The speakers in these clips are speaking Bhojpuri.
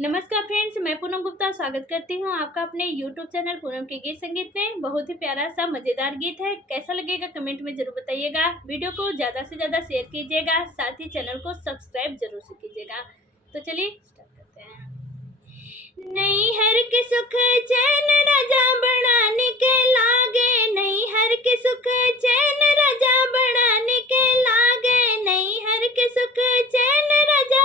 नमस्कार फ्रेंड्स, मैं पूनम गुप्ता स्वागत करती हूँ आपका अपने YouTube चैनल पूनम के गीत संगीत में। बहुत ही प्यारा सा मज़ेदार गीत है, कैसा लगेगा कमेंट में ज़रूर बताइएगा। वीडियो को ज़्यादा से ज़्यादा शेयर कीजिएगा, साथ ही चैनल को सब्सक्राइब जरूर से कीजिएगा। तो चलिए स्टार्ट करते हैं। नैहर के सुख चैन राजा बढ़ाने के लागे, नैहर के सुख चैन राजा बढ़ाने के लागे, नैहर के सुख चैन राजा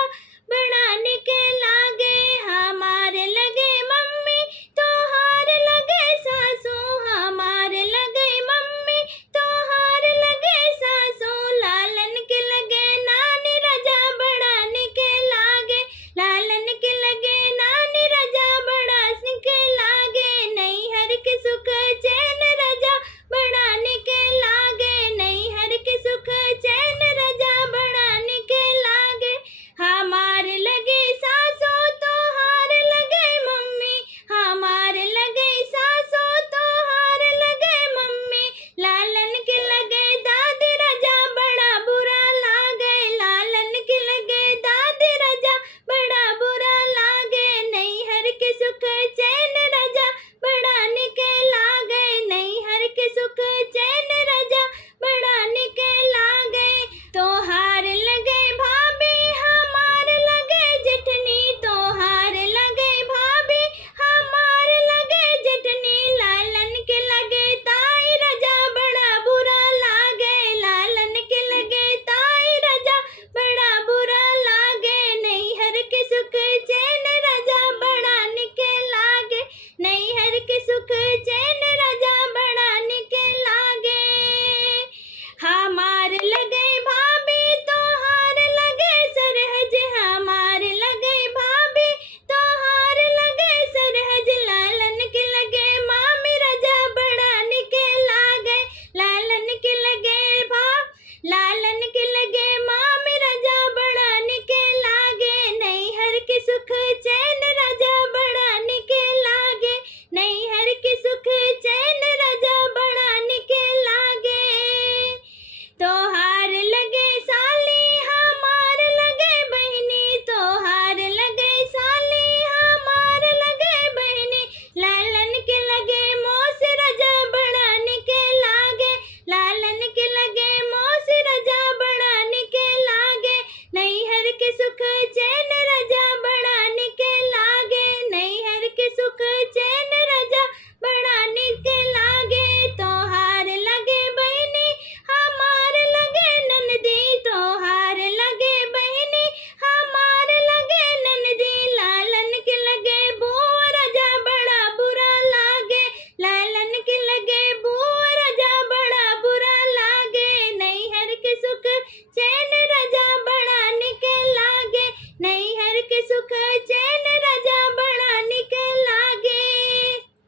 बढ़ाने के लागे। हमारे लगे मम्मी तोहार लगे सासू, हमारे लगे मम्मी तोहार लगे सासू, लालन के लगे नानी राजा बढ़ाने के लागे, लालन के लगे नानी राजा बढ़ाने के लागे, नैहर के सुख चैन राजा बढ़ाने के लागे, नैहर के सुख चैन राजा बढ़ाने के लागे। हमारे लगे सासू तोहार लगे मम्मी, हमारे लगे सासू तोहार लगे मम्मी, लालन के लगे दादी राजा बड़ा बुरा लागे, लालन के लगे दादी राजा बड़ा बुरा लागे, नैहर के सुख चैन राजा बढ़ाने के लागे, नैहर के सुख चैन राजा बढ़ाने के लागे। तोहार लगे भाभी हमार लगे जेठनी, तोहार लगे भाभी हमार लगे जेठनी, लालन के लगे ताई राजा बड़ा बुरा लागे, लालन के लगे ताई राजा बड़ा बुरा लागे, नैहर के सुख चैन राजा बढ़ाने के लागे, नैहर के सुख चैन राजा बढ़ाने के लागे। हमार लगे भाभी तोहार लगे सरहज, हमार लगे भाभी तोहार लगे सरहज, लालन के लगे मामी राजा बढ़ाने के लागे, लालन के लगे लालन के लगे मामी राजा बढ़ाने के लागे, नैहर के सुख चैन राजा बढ़ाने के लागे, नैहर के सुख चैन राजा बढ़ाने के लागे। तोहार लगे साली हमार लगे बहनी, तोहार लगे साली हमार लगे बहनी, लालन के लगे मौसी राजा बढ़ाने के लागे, लालन के लगे मौसी राजा बढ़ाने के लागे, नैहर के सुख चैन राजा बढ़ाने के लागे, नैहर के सुख चैन राजा बढ़ाने के लागे। तोहार लगे बहनी हमार लगे ननदी, तोहार लगे बहनी हमार लगे ननदी, लालन के लगे बुआ राजा बड़ा बुरा लागे, लालन के लगे बुआ राजा बड़ा बुरा लागे, नैहर के सुख चैन राजा बढ़ाने के लागे, नैहर के सुख चैन